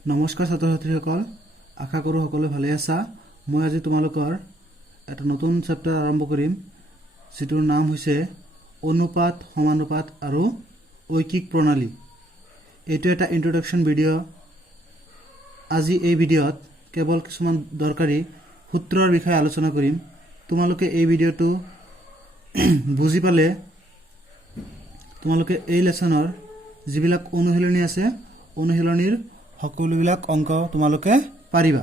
নমস্কাৰ ছাত্ৰ ছাত্ৰীসকল, আশা কৰোঁ সকলোৱে ভালে আছা। মই আজি তোমালোকৰ এটা নতুন চেপ্টাৰ আৰম্ভ কৰিম, যিটোৰ নাম হৈছে অনুপাত, সমানুপাত আৰু ঐকিক প্ৰণালী। এইটো এটা ইন্ট্ৰডাকশ্যন ভিডিঅ'। আজি এই ভিডিঅ'ত কেৱল কিছুমান দৰকাৰী সূত্ৰৰ বিষয়ে আলোচনা কৰিম। তোমালোকে এই ভিডিঅ'টো বুজি পালে তোমালোকে এই লেসনৰ যিবিলাক অনুশীলনী আছে, অনুশীলনীৰ সকলোবিলাক অংক তোমালোকে পাৰিবা।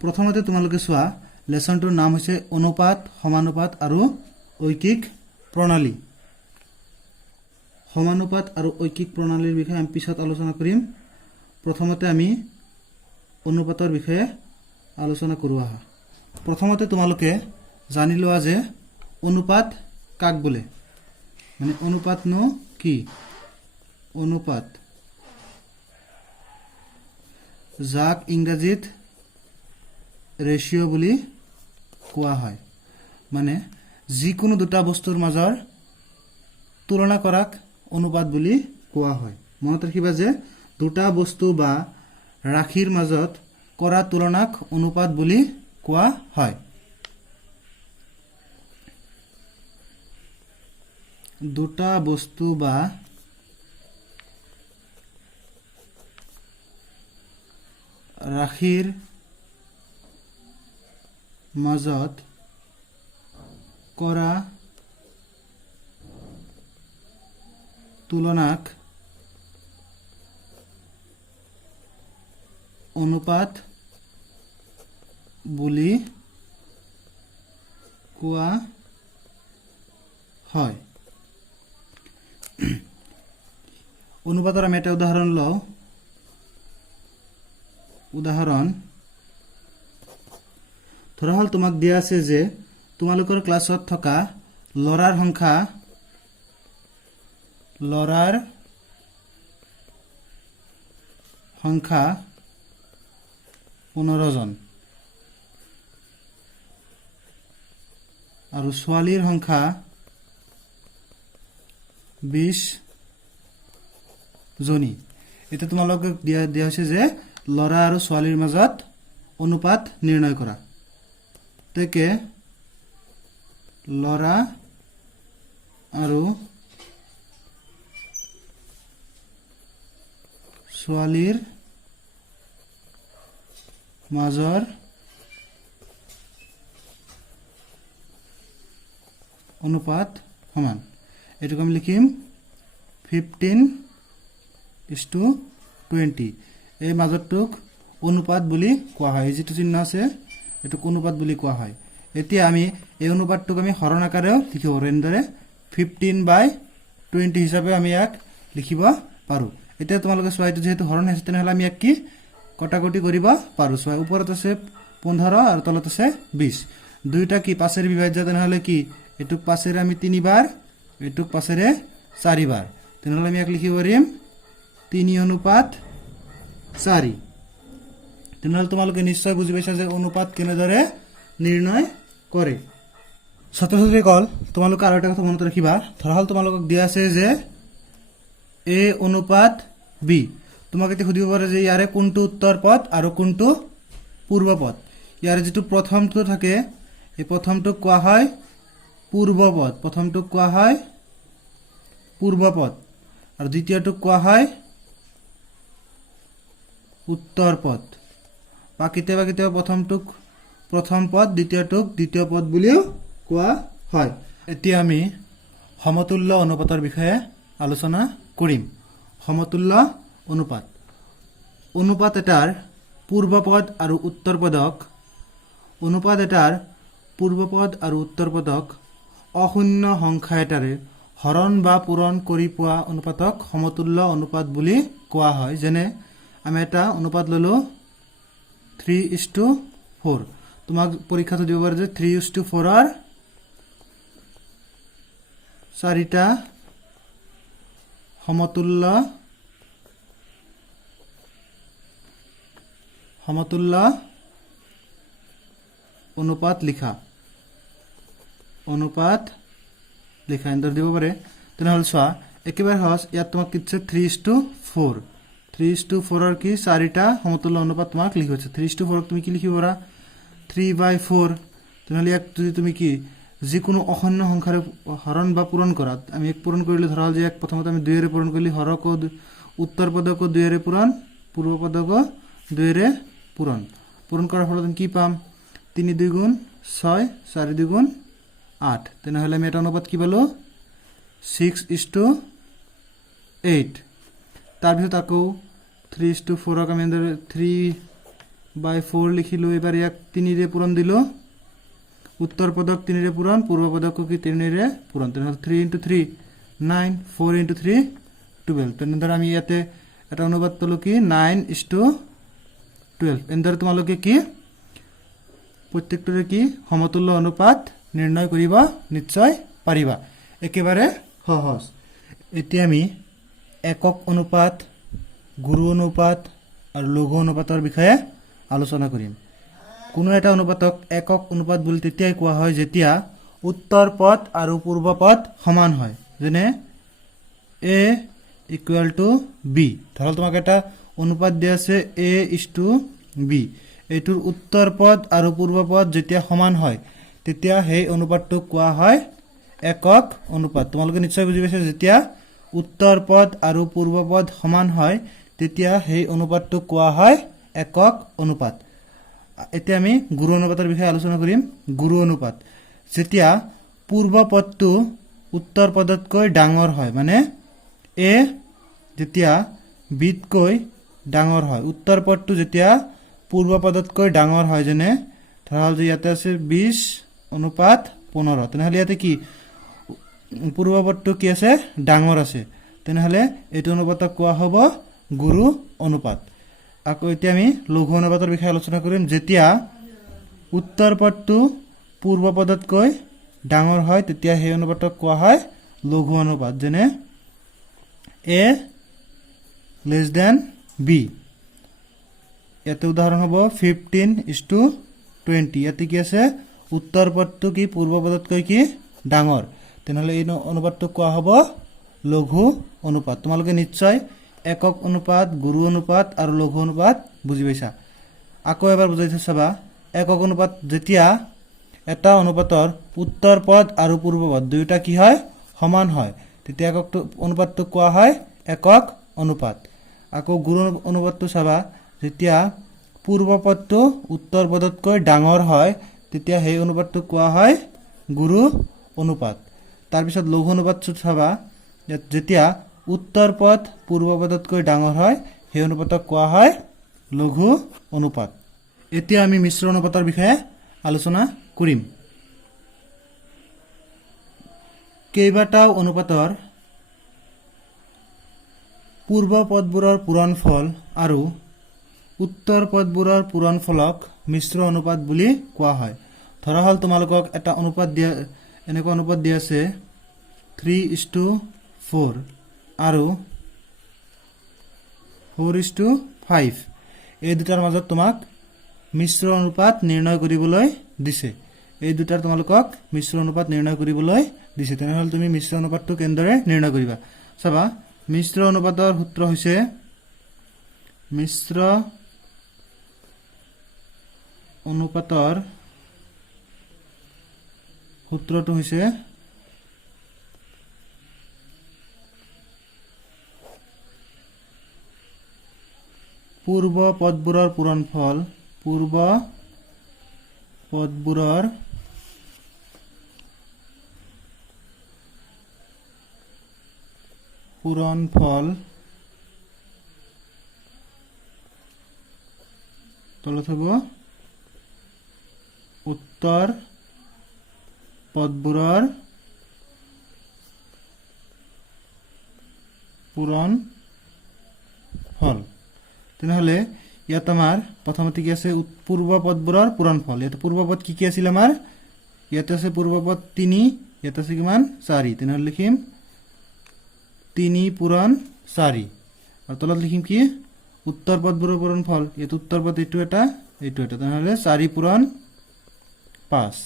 প্ৰথমতে তোমালোকে চোৱা, লেসনটোৰ নাম হৈছে অনুপাত, সমানুপাত আৰু ঐকিক প্ৰণালী। সমানুপাত আৰু ঐকিক প্ৰণালীৰ বিষয়ে আমি পিছত আলোচনা কৰিম। প্ৰথমতে আমি অনুপাতৰ বিষয়ে আলোচনা কৰোঁ আহা। প্ৰথমতে তোমালোকে জানি লোৱা যে অনুপাত কাক বোলে, মানে অনুপাতনো কি। অনুপাত যাক ইংৰাজীত ৰেশিও বুলি কোৱা হয়, মানে যিকোনো দুটা বস্তুৰ মাজৰ তুলনা কৰাক অনুপাত বুলি কোৱা হয়। মনত ৰাখিবা যে দুটা বস্তু বা ৰাশিৰ মাজত কৰা তুলনাক অনুপাত বুলি কোৱা হয়। দুটা বস্তু বা ৰাশিৰ মাজত কৰা তুলনাক অনুপাত বুলি কোৱা হয়। অনুপাতৰ আমি এটা উদাহৰণ লওঁ। উদাহৰণ ধৰা হল, তোমাক দিয়া আছে যে তোমালোকৰ ক্লাছত থকা ল'ৰাৰ সংখ্যা 15 জন আৰু ছোৱালীৰ সংখ্যা 20 জনী। এটা তোমালোকক দিয়া হৈছে যে ল'ৰা আৰু ছোৱালীৰ মাজত অনুপাত নিৰ্ণয় কৰা। তেকে ল'ৰা আৰু ছোৱালীৰ মাজৰ অনুপাত সমান। এইটোক আমি লিখিম 15:20। এই মাজৰটোক অনুপাত বুলি কোৱা হয়। যিটো চিহ্ন আছে এইটোক অনুপাত বুলি কোৱা হয়। এতিয়া আমি এই অনুপাতটোক আমি হৰণ আকাৰেও লিখিব পাৰোঁ। এনেদৰে 15/20 হিচাপে আমি ইয়াক লিখিব পাৰোঁ। এতিয়া তোমালোকে চোৱা, এইটো যেহেতু হৰণ আছে তেনেহ'লে আমি ইয়াক কি কটাকটি কৰিব পাৰোঁ। চোৱা, ওপৰত আছে 15 আৰু তলত আছে 20। দুয়োটা কি পাঁচেৰে বিভাজ্য, তেনেহ'লে কি এইটোক পাঁচেৰে আমি 3 বাৰ, এইটোক পাঁচেৰে 4 বাৰ। তেনেহ'লে আমি ইয়াক লিখিব পাৰিম 3:4। তেনেহ'লে তোমালোকে নিশ্চয় বুজি পাইছা যে অনুপাত কেনেদৰে নিৰ্ণয় কৰে। ছাত্ৰ ছাত্ৰীসকল, তোমালোকে আৰু এটা কথা মনত ৰাখিবা। ধৰা হল তোমালোকক দিয়া আছে যে A অনুপাত B। তোমাক এতিয়া সুধিব পাৰে যে ইয়াৰে কোনটো উত্তৰ পথ আৰু কোনটো পূৰ্ব পথ। ইয়াৰে যিটো প্ৰথমটো থাকে, এই প্ৰথমটোক কোৱা হয় পূৰ্ব পথ। প্ৰথমটোক কোৱা হয় পূৰ্ব পথ আৰু দ্বিতীয়টোক কোৱা হয় উত্তৰ পথ। বা কেতিয়াবা কেতিয়াবা প্ৰথমটোক প্ৰথম পথ, দ্বিতীয়টোক দ্বিতীয় পথ বুলিও কোৱা হয়। এতিয়া আমি সমতুল্য অনুপাতৰ বিষয়ে আলোচনা কৰিম। সমতুল্য অনুপাত। অনুপাত এটাৰ পূৰ্বপদ আৰু উত্তৰ পদক অশূন্য সংখ্যা এটাৰে হৰণ বা পূৰণ কৰি পোৱা অনুপাতক সমতুল্য অনুপাত বুলি কোৱা হয়। যেনে আমি এটা অনুপাত ললো 3:4। তোমাক পৰীক্ষাটো দিব পাৰে যে 3:4 4টা সমতুল্য অনুপাত লিখা। এনেদৰে দিব পাৰে। তেনেহ'লে চোৱা, একেবাৰে সহজ। ইয়াত তোমাক দিছে 3:4। 3:4 কি চাৰিটা সমতুল্য অনুপাত তোমাক লিখিছে 3:4 তুমি কি লিখিব পাৰা 3/4 তেনেহলে এক যদি তুমি কি যিকোনো অখণ্য সংখ্যাৰ হৰণ বা পূৰণ কৰা আমি এক পূৰণ কৰিলে ধৰা যে এক প্ৰথমতে আমি 2 এৰে পূৰণ কৰিলে হৰক উত্তৰ পদক 2 এৰে পূৰণ পূৰ্ব পদক 2 এৰে পূৰণ কৰাৰ ফলত আমি কি পাম 3 2 গুণ 6 4 2 গুণ 8 তেনেহলে আমি এটা অনুপাত কি পালো 6:8 তাৰ পিছত আকৌ 3:4 ক আমি 3/4 লিখিলো এবাৰ ইয়াক 3 ৰে পূৰণ দিলো উত্তৰ পদক 3 ৰে পূৰণ পূৰ্ব পদক কি 3 ৰে পূৰণ তেনেহলে 3 * 3 9 4 * 3 12 তেনেদৰে আমি ইয়াতে এটা অনুপাত পালো কি 9:12 এন্দৰে তোমালোকে কি প্ৰত্যেকটোৰে কি সমতুল্য অনুপাত নিৰ্ণয় কৰিব নিশ্চয় পাৰিবা একেবাৰে সহজ এতিয়া আমি একক অনুপাত গুৰু অনুপাত আৰু লঘু অনুপাতৰ বিষয়ে আলোচনা কৰিম কোনো এটা অনুপাতক একক অনুপাত বুলি তেতিয়াই কোৱা হয় যেতিয়া উত্তৰ পদ আৰু পূৰ্ব পদ সমান হয় যেনে a = b ধৰক তোমাক এটা অনুপাত দিয়া আছে a:b এইটোৰ উত্তৰ পদ আৰু পূৰ্ব পদ যেতিয়া সমান হয় তেতিয়া সেই অনুপাতটোক কোৱা হয় একক অনুপাত তোমালোকে নিশ্চয় বুজি পাইছা যেতিয়া উত্তৰ পদ আৰু পূৰ্ব পদ সমান হয় তেতিয়া সেই অনুপাতটোক কোৱা হয় একক অনুপাত এতিয়া আমি গুৰু অনুপাতৰ বিষয়ে আলোচনা কৰিম গুৰু অনুপাত যেতিয়া পূৰ্ব পদটো উত্তৰ পদতকৈ ডাঙৰ হয় মানে a যেতিয়া b তকৈ ডাঙৰ হয় উত্তৰ পদটো যেতিয়া পূৰ্ব পদতকৈ ডাঙৰ হয় যেনে ধৰা হ'ল যে ইয়াতে আছে 20:15 তেনেহলে ইয়াতে কি পূৰ্ব পদটো কি আছে ডাঙৰ আছে তেনেহলে এইটো অনুপাতক কোৱা হ'ব গুৰু অনুপাত আকৌ এতিয়া আমি লঘু অনুপাতৰ বিষয়ে আলোচনা কৰিম যেতিয়া উত্তৰ পদটো পূৰ্ব পদতকৈ ডাঙৰ হয় তেতিয়া সেই অনুপাতক কোৱা হয় লঘু অনুপাত যেনে a b ইয়াতে উদাহৰণ হ'ব 15:20 ইয়াতে কি আছে উত্তৰ পদটো কি পূৰ্ব পদতকৈ কি ডাঙৰ তেনেহলে এই অনুপাতটোক কোৱা হ'ব লঘু অনুপাত তোমালোকে নিশ্চয় একক অনুপাত গুৰু অনুপাত আৰু লঘু অনুপাত বুজি পাইছা আকৌ এবাৰ বুজাইছো চাবা একক অনুপাত যেতিয়া এটা অনুপাতৰ উত্তৰ পদ আৰু পূৰ্ব পদ দুয়োটা কি হয় সমান হয় তেতিয়া একক অনুপাতটো কোৱা হয় একক অনুপাত আকৌ গুৰু অনুপাতটো চাবা যেতিয়া পূৰ্ব পদটো উত্তৰ পদতকৈ ডাঙৰ হয় তেতিয়া সেই অনুপাতটো কোৱা হয় গুৰু অনুপাত তাৰ পিছত লঘু অনুপাতটো চাবা যেতিয়া উত্তৰ পদ পূৰ্ব পদতকৈ ডাঙৰ হয় সেই অনুপাতক কোৱা হয় লঘু অনুপাত এতিয়া আমি মিশ্ৰ অনুপাতৰ বিষয়ে আলোচনা কৰিম কেইবাটাও অনুপাতৰ পূৰ্ব পদবোৰৰ পূৰণফল আৰু উত্তৰ পদবোৰৰ পূৰণফলক মিশ্ৰ অনুপাত বুলি কোৱা হয় ধৰা হ'ল তোমালোকক এটা অনুপাত দিয়া এনেকুৱা অনুপাত দিয়া আছে 3:4 আৰু 4:5 এই দুটাৰ মাজত তোমাক মিশ্ৰ অনুপাত নিৰ্ণয় কৰিবলৈ দিছে এই দুটাৰ তোমালোকক মিশ্ৰ অনুপাত নিৰ্ণয় কৰিবলৈ দিছে তেনেহলে তুমি মিশ্ৰ অনুপাতটো কেনেদৰে নিৰ্ণয় কৰিবা চাবা মিশ্ৰ অনুপাতৰ সূত্ৰ হৈছে মিশ্ৰ অনুপাতৰ সূত্ৰটো হৈছে পূৰ্ব পদবোৰৰ পূৰণফল তলত হ'ব উত্তৰ পদবোৰৰ পূৰণফল তেনেহলে ইয়াত আমাৰ প্ৰথমতে কি আছে পূৰ্ব পদবোৰৰ পূৰণফল ইয়াত পূৰ্ব পদ কি আছিল আমাৰ ইয়াতে আছে পূৰ্ব পদ 3 ইয়াতে আছে কিমান 4 তেনেহলে লিখিম 3 পূৰণ 4 আৰু তলত লিখিম কি উত্তৰ পদবোৰৰ পূৰণফল ইয়াত উত্তৰ পদ এইটো এটা তেনেহলে 4 পূৰণ 5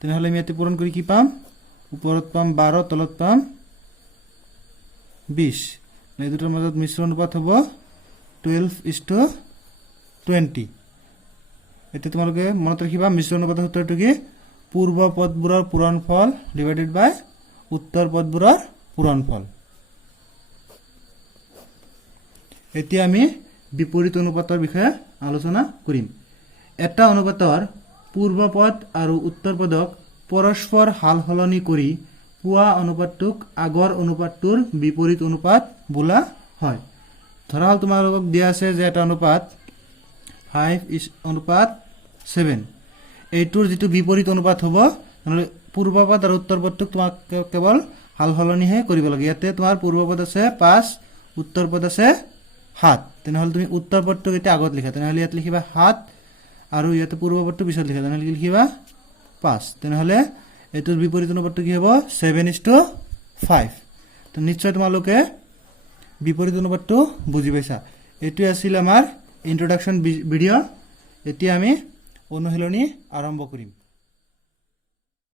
তেনেহলে আমি ইয়াতে পূৰণ কৰি কি পাম ওপৰত পাম 12 তলত পাম 20 এই দুটাৰ মাজত মিশ্ৰ অনুপাত হ'ব 12:20 এতিয়া তোমালোকে মনত ৰাখিবা মিশ্ৰ অনুপাতৰ সূত্ৰটো কি পূৰ্ব পদবোৰৰ পূৰণফল ডিভাইডেড বাই উত্তৰ পদবোৰৰ পূৰণফল এতিয়া আমি বিপৰীত অনুপাতৰ বিষয়ে আলোচনা কৰিম এটা অনুপাতৰ পূৰ্ব পদ আৰু উত্তৰ পদক পৰস্পৰ হাল সলনি কৰি পোৱা অনুপাতটোক আগৰ অনুপাতটোৰ বিপৰীত অনুপাত বোলা হয় ধৰা হল তোমালোকক দিয়া আছে যে এটা অনুপাত 5:7 এইটোৰ যেটো বিপৰীত অনুপাত হ'ব মানে পূৰ্ব পদ আৰু উত্তৰ পদটোক তোমাক কেৱল হাল সলনিহে কৰিব লাগে ইয়াতে তোমাৰ পূৰ্ব পদ আছে 5 উত্তৰ পদ আছে 7 তেনেহলে তুমি উত্তৰ পদটোক এটা আগত লিখা তেনেহলে ইয়াত লিখিবা 7 আৰু ইয়াতে পূৰ্ব পদটো পিছত লিখা তেনেহলে লিখিবা 5 তেনেহলে এটোৰ বিপৰীত অনুপাতটো কি হ'ব 7:5 তো নিশ্চয় তোমালোকে বিপৰীত অনুপাতটো বুজি পাইছা এটো আছিল আমাৰ ইন্ট্ৰোডাকশন ভিডিও এতিয়া আমি অনুশীলনী আৰম্ভ কৰিম